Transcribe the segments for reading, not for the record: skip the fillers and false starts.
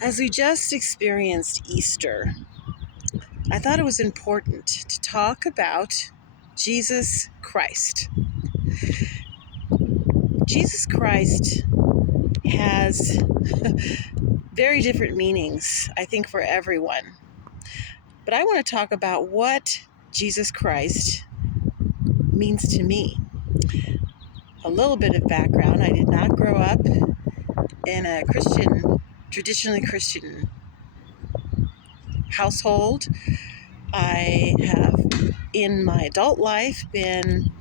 As we just experienced Easter, I thought it was important to talk about Jesus Christ. Jesus Christ has very different meanings, I think, for everyone. But I want to talk about what Jesus Christ means to me. A little bit of background: I did not grow up in a traditionally Christian household. I have, in my adult life, been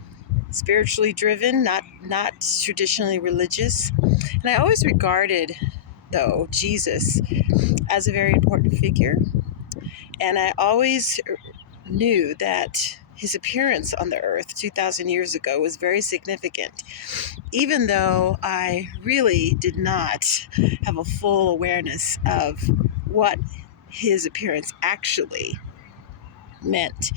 spiritually driven, not traditionally religious. And I always regarded, though, Jesus as a very important figure. And I always knew that his appearance on the earth 2,000 years ago was very significant, even though I really did not have a full awareness of what his appearance actually meant.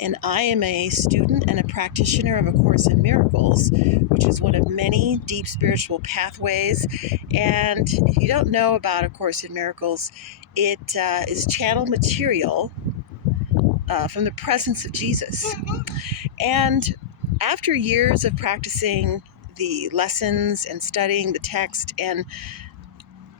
And I am a student and a practitioner of A Course in Miracles, which is one of many deep spiritual pathways. And if you don't know about A Course in Miracles, it is channel material from the presence of Jesus. And after years of practicing the lessons and studying the text and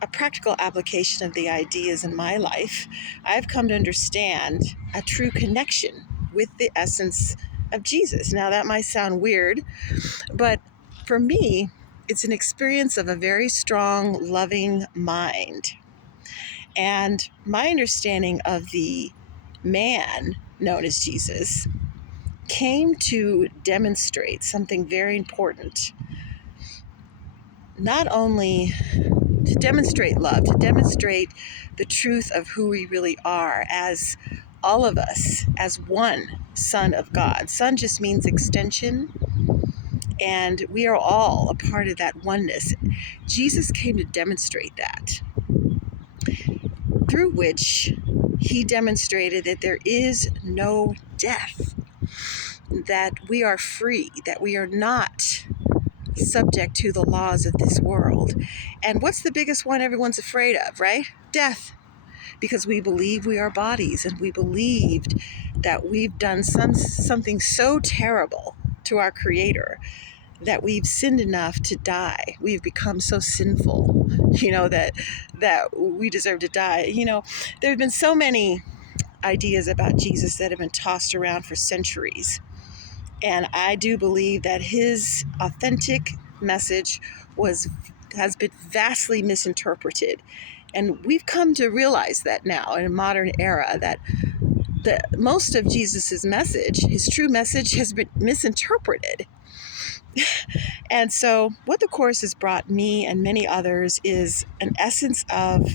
a practical application of the ideas in my life, I've come to understand a true connection with the essence of Jesus. Now, that might sound weird, but for me, it's an experience of a very strong, loving mind. And my understanding of the man known as Jesus came to demonstrate something very important. Not only to demonstrate love, to demonstrate the truth of who we really are as all of us, as one Son of God. Son just means extension, and we are all a part of that oneness. Jesus came to demonstrate that, through which he demonstrated that there is no death, that we are free, that we are not subject to the laws of this world. And what's the biggest one everyone's afraid of, right? Death. Because we believe we are bodies, and we believed that we've done something so terrible to our Creator that we've sinned enough to die. We've become so sinful, that we deserve to die. There have been so many ideas about Jesus that have been tossed around for centuries. And I do believe that his authentic message has been vastly misinterpreted. And we've come to realize that now in a modern era, that most of Jesus's message, his true message, has been misinterpreted. And so what the Course has brought me and many others is an essence of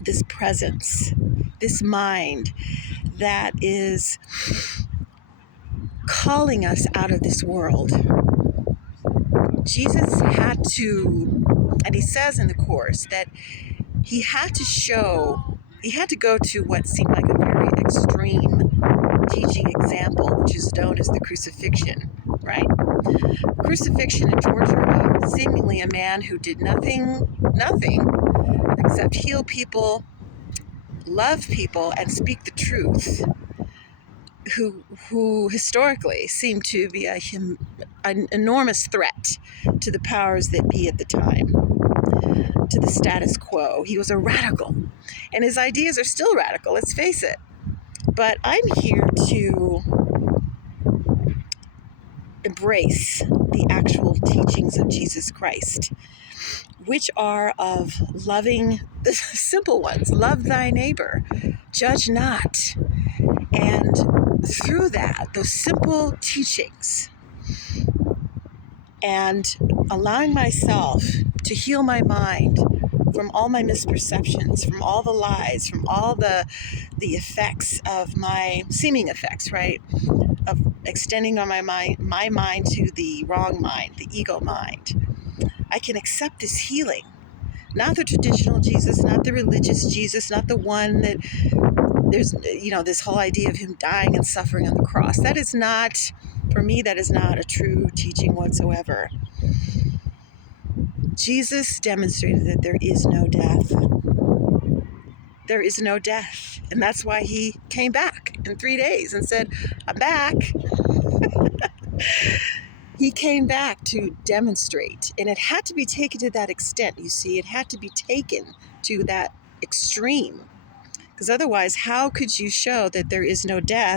this presence, this mind that is calling us out of this world. Jesus had to, and he says in the Course that he had to go to what seemed like a very extreme teaching example, which is known as the crucifixion, right? Crucifixion and torture of seemingly a man who did nothing except heal people, love people, and speak the truth, who historically seemed to be an enormous threat to the powers that be at the time, to the status quo. He was a radical, and his ideas are still radical, let's face it. But I'm here to embrace the actual teachings of Jesus Christ, which are of loving the simple ones: love thy neighbor, judge not. And through that, those simple teachings, and allowing myself to heal my mind from all my misperceptions, from all the lies, from all the effects of my seeming effects, right? Of extending on my mind to the wrong mind, the ego mind. I can accept this healing. Not the traditional Jesus, not the religious Jesus, not the one that there's, this whole idea of him dying and suffering on the cross. That is not, for me, that is not a true teaching whatsoever. Jesus demonstrated that there is no death. there is no death. And that's why he came back in 3 days and said, I'm back. He came back to demonstrate, and it had to be taken to that extent. You see, it had to be taken to that extreme, because otherwise, how could you show that there is no death